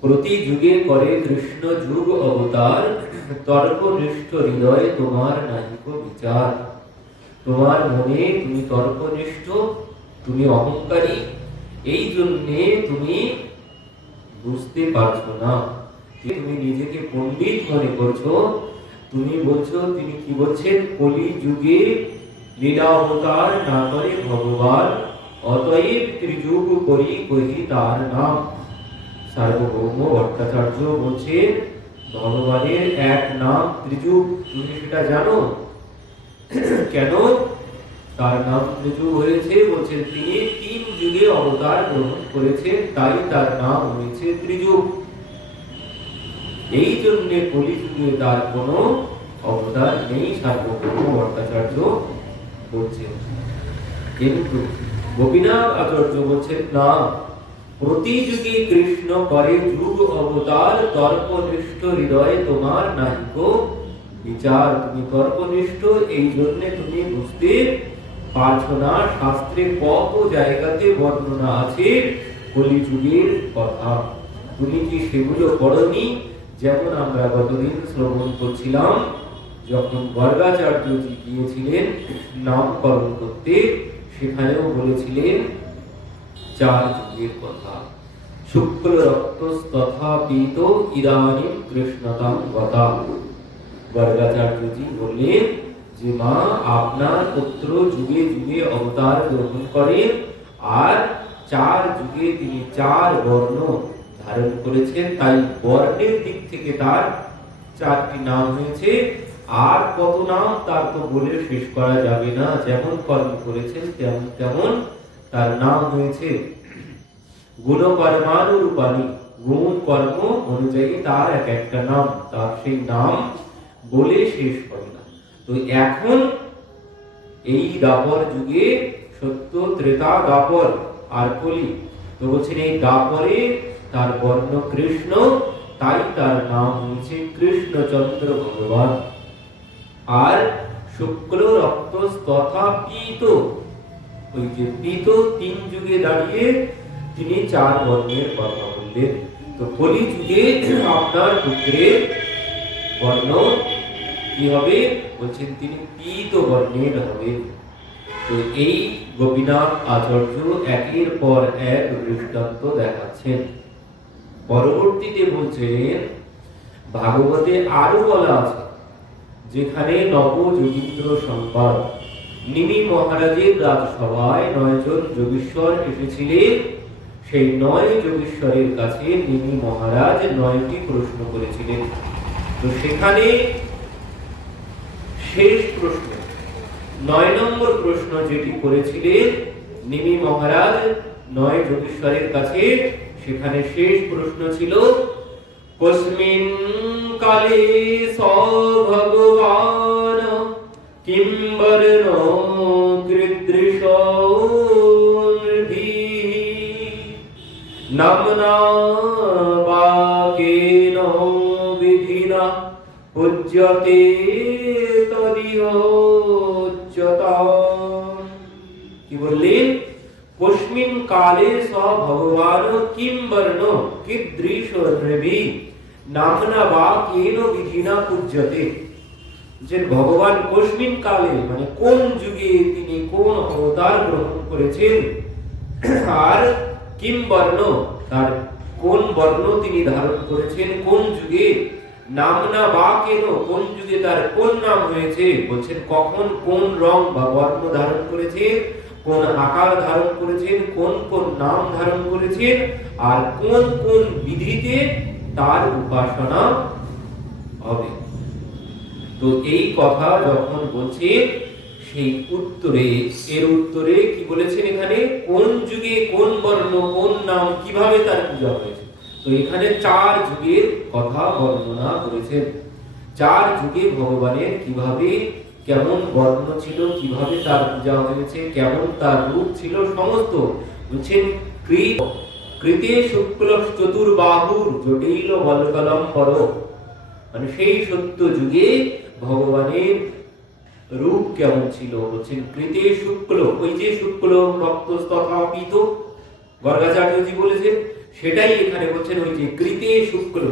প্রতি যুগে করে কৃষ্ণ যুগ অবতার তর্কনিষ্ঠ হৃদয়ে তোমার নাহিক বিচার। তোমার মনে তুমি তর্কনিষ্ঠ তুমি অহংকারী, এই জন্যে তুমি বুঝতে পারছ না। তুমি নিজেকে পণ্ডিত মনে করছ, তুমি বলছো, তিনি কি বলছেন? কলি যুগে লীলা অবতার না করে ভগবান, অতএব ত্রিযুগ করি কহি তার নাম। সার্বভৌম ভট্টাচার্য বলছেন ভগবানের এক নাম ত্রিযুগ। তুমি সেটা জানো? কেন? তার নাম ত্রিযুগ হয়েছে বলছেন তিনি। তিন যুগে অবতার গ্রহণ করেছেন, তাই তার নাম হয়েছে ত্রিযুগ। এই জন্য কলিযুগে তার কোনো অবতার নেই, সার্বভৌম ভট্টাচার্য বলছেন। কিন্তু গোপীনাথ আচার্য বলছেন, না প্রতি যুগে কৃষ্ণ করে যুগ অবতার, তর্কনিষ্ঠ হৃদয়ে তোমার নাহিক বিচার তুমি তর্কনিষ্ঠ, এই জন্য তুমি বুঝতে পারছ না, শাস্ত্রে কত জায়গাতে বর্ণনা আছে কলিযুগের কথা। তুমি কি সেগুলো পড়নি? যেমন আমরা গতদিন শ্রবণ করছিলাম, যখন বর্গাচার্যজি গিয়েছিলেন, নামকরণ করতে, সেখানেও বলেছিলেন চার যুগের কথা শুক্ল রক্ত পীত ইদানিম কৃষ্ণতাম বর্গাচার্যজি বললেন যে মা আপনার পুত্র যুগে যুগে অবতার গ্রহণ করেন আর চার যুগে তিনি চার বর্ণ ধারণ করেছেন তাই বর্ণের দিক থেকে তার চারটি নাম হয়েছে আর কত নাম তার তো বলে শেষ করা যাবে না। যেমন কর্ম করেছেন তেমন তেমন তার নাম হয়েছে গুণ কর্মানু রূপানি গুণ কর্ম অনুযায়ী তার এক একটা নাম, তার সেই নাম বলে শেষ হবে না। তো এখন এই দাপর যুগে সত্য ত্রেতা দাপর আর কলি। তো বলছেন, এই দাপরে তার বর্ণ কৃষ্ণ, তাই তার নাম হয়েছে কৃষ্ণচন্দ্র ভগবান। আর শুক্ল রক্ত তথা পীত ওই যে পীত তিন যুগে দাঁড়িয়ে তিনি চার বর্ণের কথা বললেন তো কলি যুগে আপনার পুত্রের বর্ণ কি হবে? বলছেন তিনি পীত বর্ণের হবেন তো এই গোপীনাথ আচার্য একের পর এক দৃষ্টান্ত দেখাচ্ছেন। পরবর্তীতে বলছেন, ভাগবতে আরও বলা আছে, যেখানে নব সংবাদ নিমি মহারাজের রাজসভায় নয়জন এসেছিলেন। সেই নয় যোগীশ্বরের কাছে নিমি মহারাজ নয়টি প্রশ্ন করেছিলেন। তো সেখানে শেষ প্রশ্ন, নয় নম্বর প্রশ্ন যেটি করেছিলেন নিমি মহারাজ নয় যোগীশ্বরের কাছে, সেখানে শেষ প্রশ্ন ছিল, কস্মিন কালে স ভগবান কিং তদিহোচ্যতা কি বললেন কস্মিন কালে স ভগবান কিম বর্ণ কিদৃশ রবি। নামনা বা কেন বিধিনা পূজ্যতে। যে ভগবান কস্মিন কালে মানে কোন যুগে তিনি কোন অবতার গ্রহণ করেছেন? আর কিম বর্ণ, তার কোন বর্ণ তিনি ধারণ করেছেন? কোন যুগে? নাম না বা কেন কোন যুগে তার কোন নাম হয়েছে? বলছেন, কখন কোন রং বা বর্ণ ধারণ করেছেন? কোন আকার ধারণ করেছেন? কোন কোন নাম ধারণ করেছেন? আর কোন কোন বিধিতে তার উপাসনা হবে? তো এই কথা যখন বলছে সেই উত্তরে, এর উত্তরে কি বলেছেন এখানে? কোন যুগে কোন বর্ণ, কোন নাম, কীভাবে তার পূজা হয়েছে? তো এখানে চার যুগের কথা বর্ণনা করেছেন। চার যুগে ভগবানের কীভাবে কেমন বর্ণ ছিল, কীভাবে তার পূজা হয়েছে, কেমন তার রূপ ছিল, সমস্ত বলছেন কৃত শুক্ল চতুর্বাহুর জটিল বলকলম পর। মানে সেই সত্য যুগে ভগবানের রূপ কেমন ছিল, বলছেন কৃতে শুক্ল। ওই যে শুক্ল রক্ত তথা পিত গর্গাচার্যজি বলেছেন সেটাই এখানে বলছেন ওই যে কৃতে শুক্ল।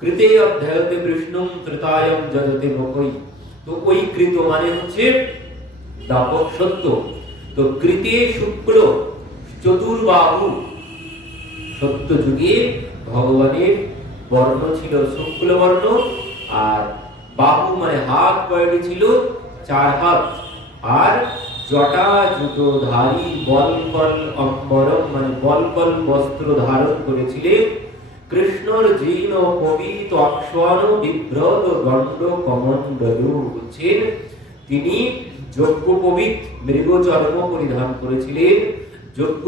কৃতে অধ্যায়তে বিষ্ণুম ত্রিতায়ম জগতে মুখই তো ওই কৃত মানে হচ্ছে দাপক সত্য। তো কৃতে শুক্ল চতুর্বাহু। সত্য যুগে ভগবানের বর্ণ ছিল শুক্ল বর্ণ, আর বাহু মানে হাত কয়টি ছিল চার হাত। আর জটা জুটো ধারী বলকল অম্বরম মানে বলকল বস্ত্র ধারণ করেছিলেন। কৃষ্ণর জীন পবিত অক্ষণ বিভ্রত গণ্ড কমণ্ডলু হচ্ছেন। তিনি যজ্ঞপবিত মৃগ চর্ম পরিধান করেছিলেন, যজ্ঞ,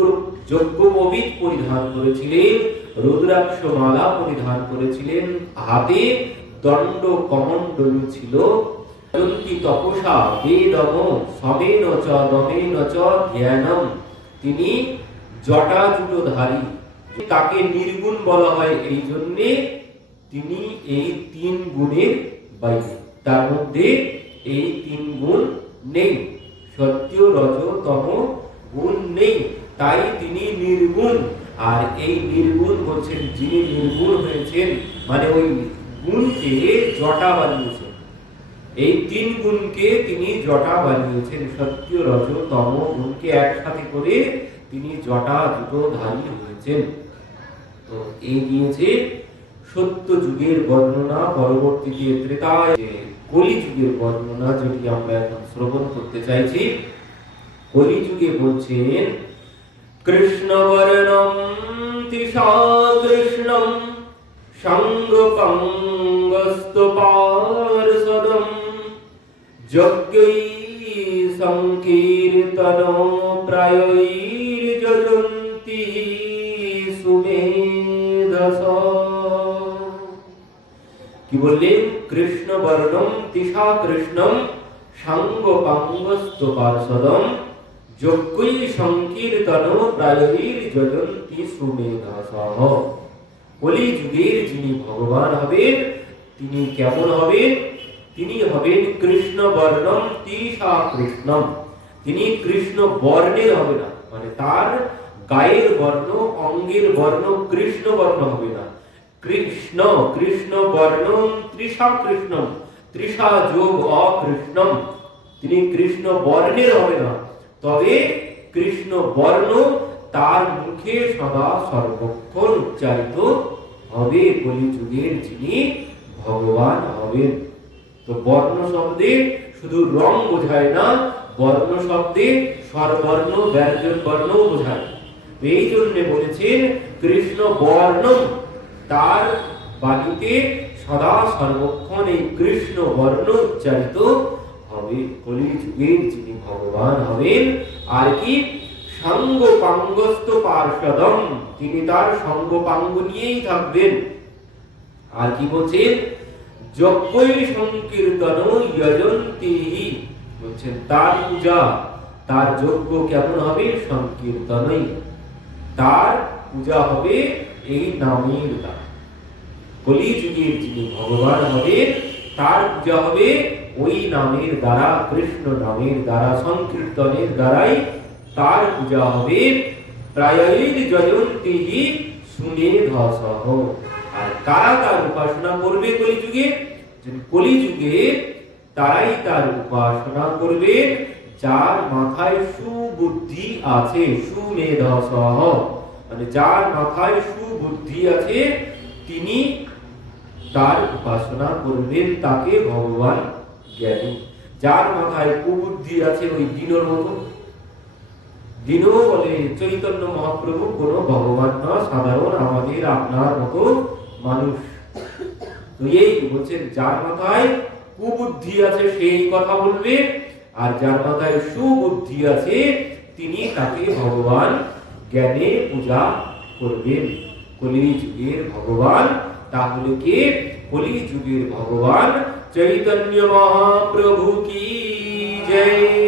যজ্ঞপবিত পরিধান করেছিলেন রুদ্রাক্ষ মালা পরিধান করেছিলেন। হাতে দণ্ড কমণ্ডলু ছিল। জন্তি তপসা বেদম সমেন চ চ ধ্যানম তিনি জটা তাকে নির্গুণ বলা হয় এই জন্যে তিনি এই তিন গুণের বাইরে। তার মধ্যে এই তিন গুণ নেই। সত্য, রজ, তম গুণ নেই। তাই তিনি নির্গুণ। আর এই নির্গুণ বলছেন, যিনি নির্গুণ হয়েছেন মানে ওই গুণকে জটা বানিয়েছেন। এই তিন গুণকে তিনি জটা বানিয়েছেন সত্য রজ তম গুণকে একসাথে করে তিনি জটা দুটো ধারী হয়েছেন। তো এই দিয়েছে সত্য যুগের বর্ণনা পরবর্তীতে কলি যুগের বর্ণনা, যেটি আমরা এখন শ্রবণ করতে চাইছি কলি যুগে বলছেন, কৃষ্ণবর্ণম তিসা কৃষ্ণম সঙ্গপঙ্গস্তপার্ষদম যজ্ঞৈ সংকীর্তন প্রায়ৈর্যজন্তি সুমেধস। কি বললেন? কৃষ্ণ বর্ণম তিসা কৃষ্ণম সাঙ্গপাঙ্গস্ত পার্ষদম যজ্ঞৈ সংকীর্তন প্রায়ৈর যজন্তি সুমেধসহ কলি যুগের যিনি ভগবান হবেন, তিনি কেমন হবেন? তিনি হবেন কৃষ্ণ বর্ণম তিসা কৃষ্ণম। তিনি কৃষ্ণ বর্ণের হবে না মানে তার গায়ের বর্ণ, অঙ্গের বর্ণ, কৃষ্ণ বর্ণ হবে না। কৃষ্ণ কৃষ্ণ বর্ণ ত্রিষা কৃষ্ণম ত্রিষা যোগ অকৃষ্ণম। তিনি কৃষ্ণ বর্ণের হবে না, তবে কৃষ্ণ বর্ণ তার মুখে সদা সর্বক্ষণ উচ্চারিত হবে কলি যুগের যিনি ভগবান হবেন। তো বর্ণ শব্দে শুধু রং বোঝায় না, বর্ণ শব্দে স্বরবর্ণ ব্যঞ্জন বর্ণ বোঝায় এই জন্য বলেছেন, কৃষ্ণ বর্ণ তার বাণীতে সদা সর্বক্ষণ এই কৃষ্ণ বর্ণ উচ্চারিত হবে। কলি যুগের যিনি ভগবান হবেন, আর কি? সঙ্গ পাঙ্গস্ত পার্ষদম, তিনি তার সঙ্গ পাঙ্গ নিয়েই থাকবেন। আর কি বলছেন? যজ্ঞই সংকীর্তন যজন্তি। বলছেন তার পূজা তার যজ্ঞ কেমন হবে? সংকীর্তনই তার পূজা হবে এই নামের দ্বারা। কলি যুগের যিনি ভগবান হবে তার পূজা হবে ওই নামের দ্বারা, কৃষ্ণ নামের দ্বারা, সংকীর্তনের দ্বারাই তার পূজা হবে। প্রায়ৈর জয়ন্তী শুনে ধসহ কারা তার উপাসনা করবে কলিযুগে? কলিযুগে তারাই তার উপাসনা করবে, যার মাথায় সুবুদ্ধি আছে, সুমেধসহ মানে যার মাথায় সুবুদ্ধি আছে, তিনি তার উপাসনা করবেন, তাকে ভগবান জ্ঞানী। যার মাথায় কুবুদ্ধি আছে, ওই দিনর মতো। দিনও বলে, চৈতন্য মহাপ্রভু কোন ভগবান না সাধারণ আমাদের আপনার মতো মানুষ। এই বলছেন, যার মাথায় কুবুদ্ধি আছে সেই কথা বলবে, আর যার মাথায় সুবুদ্ধি আছে, তিনি তাকে ভগবান জ্ঞানে পূজা করবেন। কলি যুগের ভগবান, তাহলে কে? কলি যুগের ভগবান চৈতন্য মহাপ্রভু কি জয়।